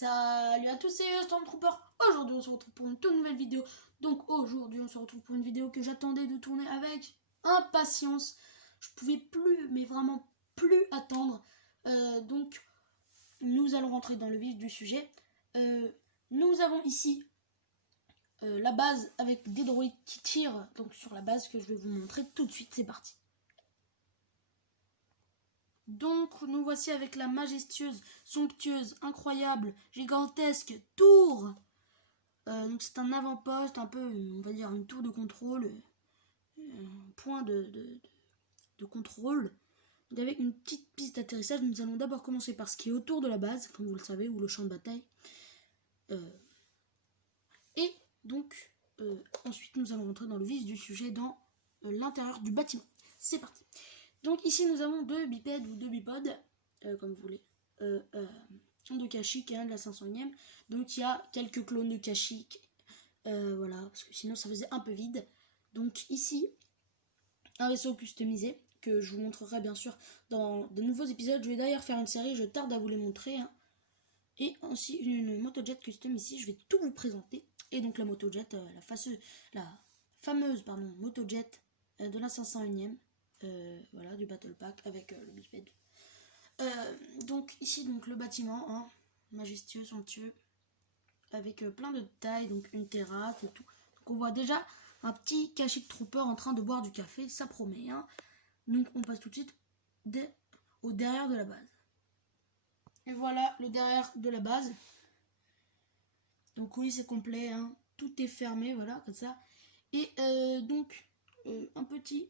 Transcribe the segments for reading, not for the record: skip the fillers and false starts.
Salut à tous, c'est Stormtrooper. Aujourd'hui on se retrouve pour une toute nouvelle vidéo. Donc aujourd'hui on se retrouve pour une vidéo que j'attendais de tourner avec impatience. Je pouvais plus, mais vraiment plus attendre. Donc nous allons rentrer dans le vif du sujet. Nous avons ici la base avec des droïdes qui tirent donc sur la base que je vais vous montrer tout de suite. C'est parti. Donc nous voici avec la majestueuse, somptueuse, incroyable, gigantesque tour. Donc c'est un avant-poste, un peu, on va dire, une tour de contrôle, un point de contrôle. Donc avec une petite piste d'atterrissage, nous allons d'abord commencer par ce qui est autour de la base, comme vous le savez, ou le champ de bataille. Et donc ensuite nous allons rentrer dans le vif du sujet, dans l'intérieur du bâtiment. C'est parti. Donc ici nous avons deux bipèdes ou deux bipodes, comme vous voulez, un de Kashyyyk et un de la 501ème. Donc il y a quelques clones de Kashyyyk, voilà, parce que sinon ça faisait un peu vide. Donc ici, un vaisseau customisé, que je vous montrerai bien sûr dans de nouveaux épisodes. Je vais d'ailleurs faire une série, je tarde à vous les montrer. Hein. Et aussi une motojet custom ici, je vais tout vous présenter. Et donc la motojet, la fameuse motojet de la 501ème. Voilà, du battle pack avec le bipède. Donc ici donc le bâtiment, hein, majestueux, somptueux, avec plein de tailles, donc une terrasse et tout. Donc on voit déjà un petit Kashyyyk Trooper en train de boire du café, ça promet. Hein. Donc on passe tout de suite au derrière de la base. Et voilà le derrière de la base. Donc oui, c'est complet, hein. Tout est fermé, voilà, comme ça. Et donc un petit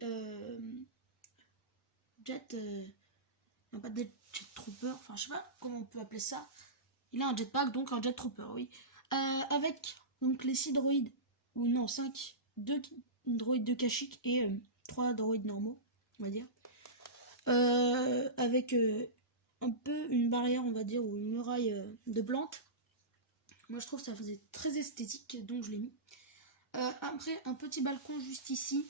jet, non pas des jet trooper, enfin je sais pas comment on peut appeler ça. Il a un jetpack, donc un jet trooper, oui. Avec donc les 6 droïdes, ou non 5, 2 droïdes de Kashyyyk et 3 droïdes normaux, on va dire. Avec un peu une barrière, on va dire, ou une muraille de plantes. Moi je trouve que ça faisait très esthétique, donc je l'ai mis. Après un petit balcon juste ici.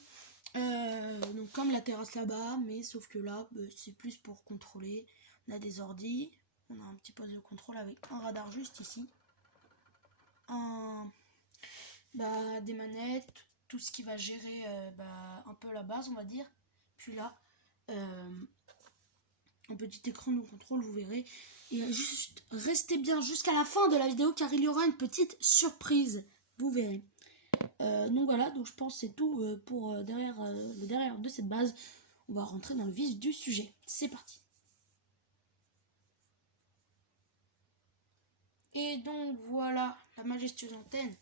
Donc comme la terrasse là-bas, mais sauf que là c'est plus pour contrôler. On a des ordis, on a un petit poste de contrôle avec un radar juste ici, des manettes, tout ce qui va gérer un peu la base, on va dire. Puis là un petit écran de contrôle, vous verrez. Et juste restez bien jusqu'à la fin de la vidéo car il y aura une petite surprise, vous verrez. Donc voilà, donc je pense que c'est tout pour le derrière de cette base. On va rentrer dans le vif du sujet. C'est parti. Et donc voilà la majestueuse antenne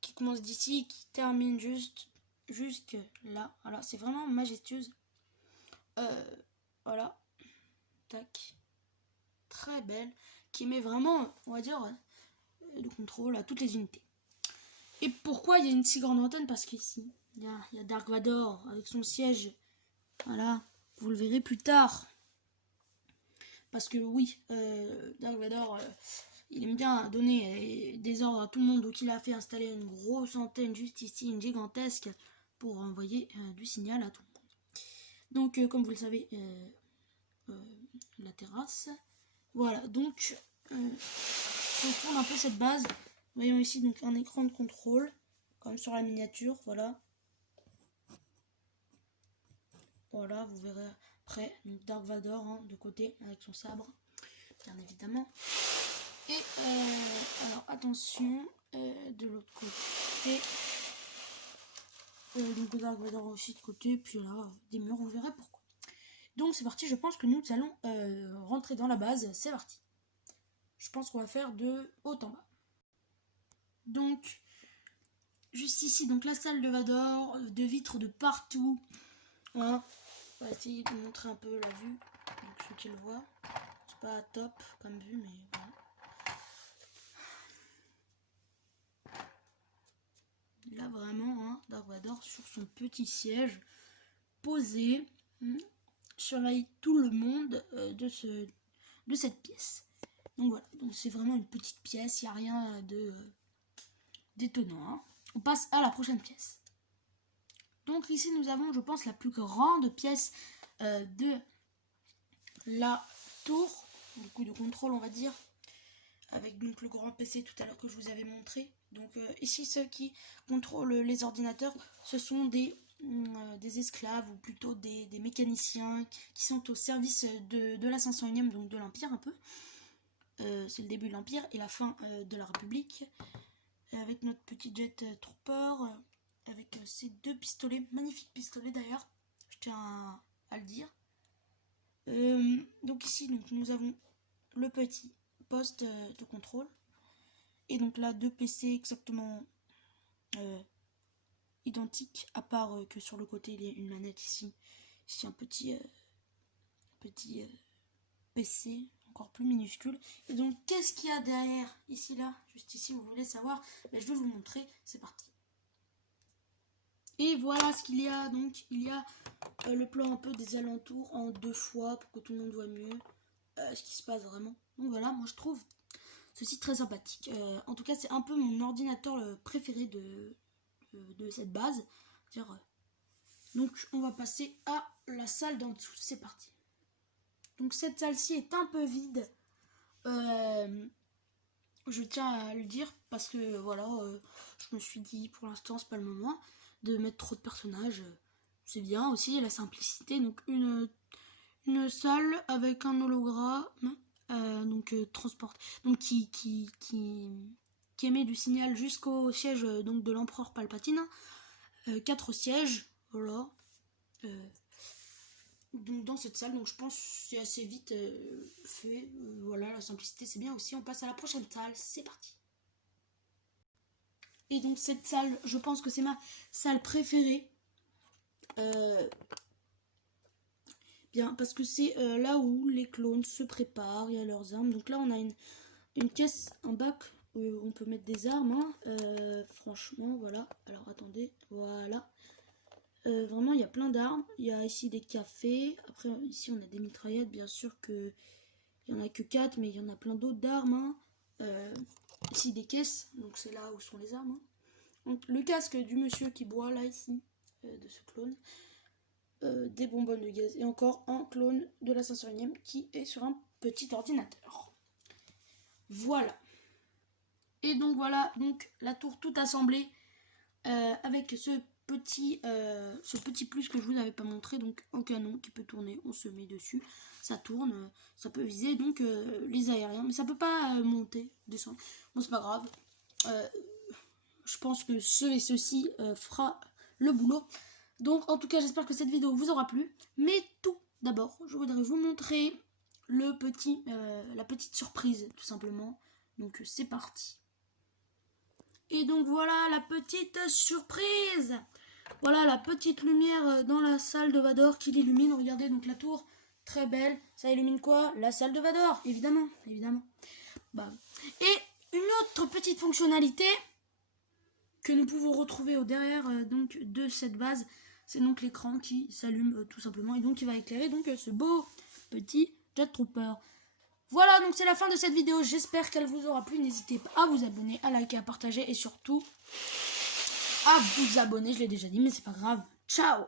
qui commence d'ici, qui termine jusque là. Voilà, c'est vraiment majestueuse. Voilà, tac, très belle, qui met vraiment, on va dire, le contrôle à toutes les unités. Et pourquoi il y a une si grande antenne? Parce qu'ici, il y a Dark Vador avec son siège. Voilà, vous le verrez plus tard. Parce que oui, Dark Vador, il aime bien donner des ordres à tout le monde. Donc il a fait installer une grosse antenne juste ici, une gigantesque, pour envoyer du signal à tout le monde. Donc comme vous le savez, la terrasse. Voilà, donc on tourne un peu cette base. Voyons ici donc un écran de contrôle, comme sur la miniature, voilà. Voilà, vous verrez après donc Dark Vador hein, de côté avec son sabre, bien évidemment. Et alors attention, de l'autre côté, donc Dark Vador aussi de côté, puis là des murs, vous verrez pourquoi. Donc c'est parti, je pense que nous allons rentrer dans la base, c'est parti. Je pense qu'on va faire de haut en bas. Donc, juste ici, donc la salle de Vador, de vitres de partout. Voilà. On va essayer de vous montrer un peu la vue. Donc ceux qui le voient. C'est pas top comme vue, mais voilà. Là vraiment, hein, Dark Vador sur son petit siège, posé, surveille tout le monde de cette pièce. Donc voilà, donc c'est vraiment une petite pièce, il n'y a rien d'étonnant. Hein. On passe à la prochaine pièce. Donc ici nous avons, je pense, la plus grande pièce de la tour, du coup de contrôle on va dire. avec donc le grand PC tout à l'heure que je vous avais montré. Donc ici, ceux qui contrôlent les ordinateurs, ce sont des esclaves, ou plutôt des mécaniciens qui sont au service de la 501e, donc de l'Empire un peu. C'est le début de l'Empire et la fin de la République. Avec notre petit jet trooper, avec ces 2 pistolets, magnifiques pistolets d'ailleurs, je tiens à le dire. Donc ici, donc, nous avons le petit poste de contrôle. Et donc là, 2 PC exactement identiques, à part que sur le côté, il y a une manette ici. Ici, un petit PC, encore plus minuscule. Et donc, qu'est-ce qu'il y a derrière, ici, là, juste ici, vous voulez savoir? Ben, je vais vous montrer, c'est parti. Et voilà ce qu'il y a. Donc, il y a le plan un peu des alentours en 2 fois pour que tout le monde voit mieux ce qui se passe vraiment. Donc voilà, moi je trouve ceci très sympathique. En tout cas, c'est un peu mon ordinateur préféré de cette base. Donc, on va passer à la salle d'en dessous. C'est parti. Donc, cette salle-ci est un peu vide. Je tiens à le dire parce que voilà, je me suis dit pour l'instant, c'est pas le moment de mettre trop de personnages. C'est bien aussi la simplicité. Donc, une salle avec un hologramme. Transporte, donc qui émet du signal jusqu'au siège donc de l'empereur Palpatine. 4 sièges, voilà. Donc dans cette salle, donc je pense que c'est assez vite fait. Voilà, la simplicité c'est bien aussi. On passe à la prochaine salle, c'est parti. Et donc cette salle, je pense que c'est ma salle préférée. Bien, parce que c'est là où les clones se préparent, il y a leurs armes. Donc là, on a une caisse, un bac où on peut mettre des armes. Hein. Franchement, voilà. Alors, attendez, voilà. Vraiment, il y a plein d'armes. Il y a ici des cafés. Après, ici, on a des mitraillettes. Bien sûr que il n'y en a que 4, mais il y en a plein d'autres d'armes. Hein. Ici, des caisses. Donc, c'est là où sont les armes. Hein. Donc, le casque du monsieur qui boit, là, ici, de ce clone. Des bonbonnes de gaz et encore un clone de la 501e qui est sur un petit ordinateur. Voilà. Et donc voilà, donc la tour toute assemblée avec ce petit plus que je vous avais pas montré, donc un canon qui peut tourner, on se met dessus, ça tourne, ça peut viser donc les aériens, mais ça peut pas monter, descendre. Bon, c'est pas grave. Je pense que ceci fera le boulot. Donc en tout cas, j'espère que cette vidéo vous aura plu. Mais tout d'abord, je voudrais vous montrer la petite surprise, tout simplement. Donc c'est parti. Et donc voilà la petite surprise. Voilà la petite lumière dans la salle de Vador qui l'illumine. Regardez donc la tour, très belle. Ça illumine quoi? La salle de Vador, évidemment. Bah. Et une autre petite fonctionnalité que nous pouvons retrouver au derrière donc de cette base, c'est donc l'écran qui s'allume tout simplement et donc qui va éclairer donc ce beau petit Jet Trooper. Voilà, donc c'est la fin de cette vidéo. J'espère qu'elle vous aura plu. N'hésitez pas à vous abonner, à liker, à partager et surtout à vous abonner. Je l'ai déjà dit, mais c'est pas grave. Ciao!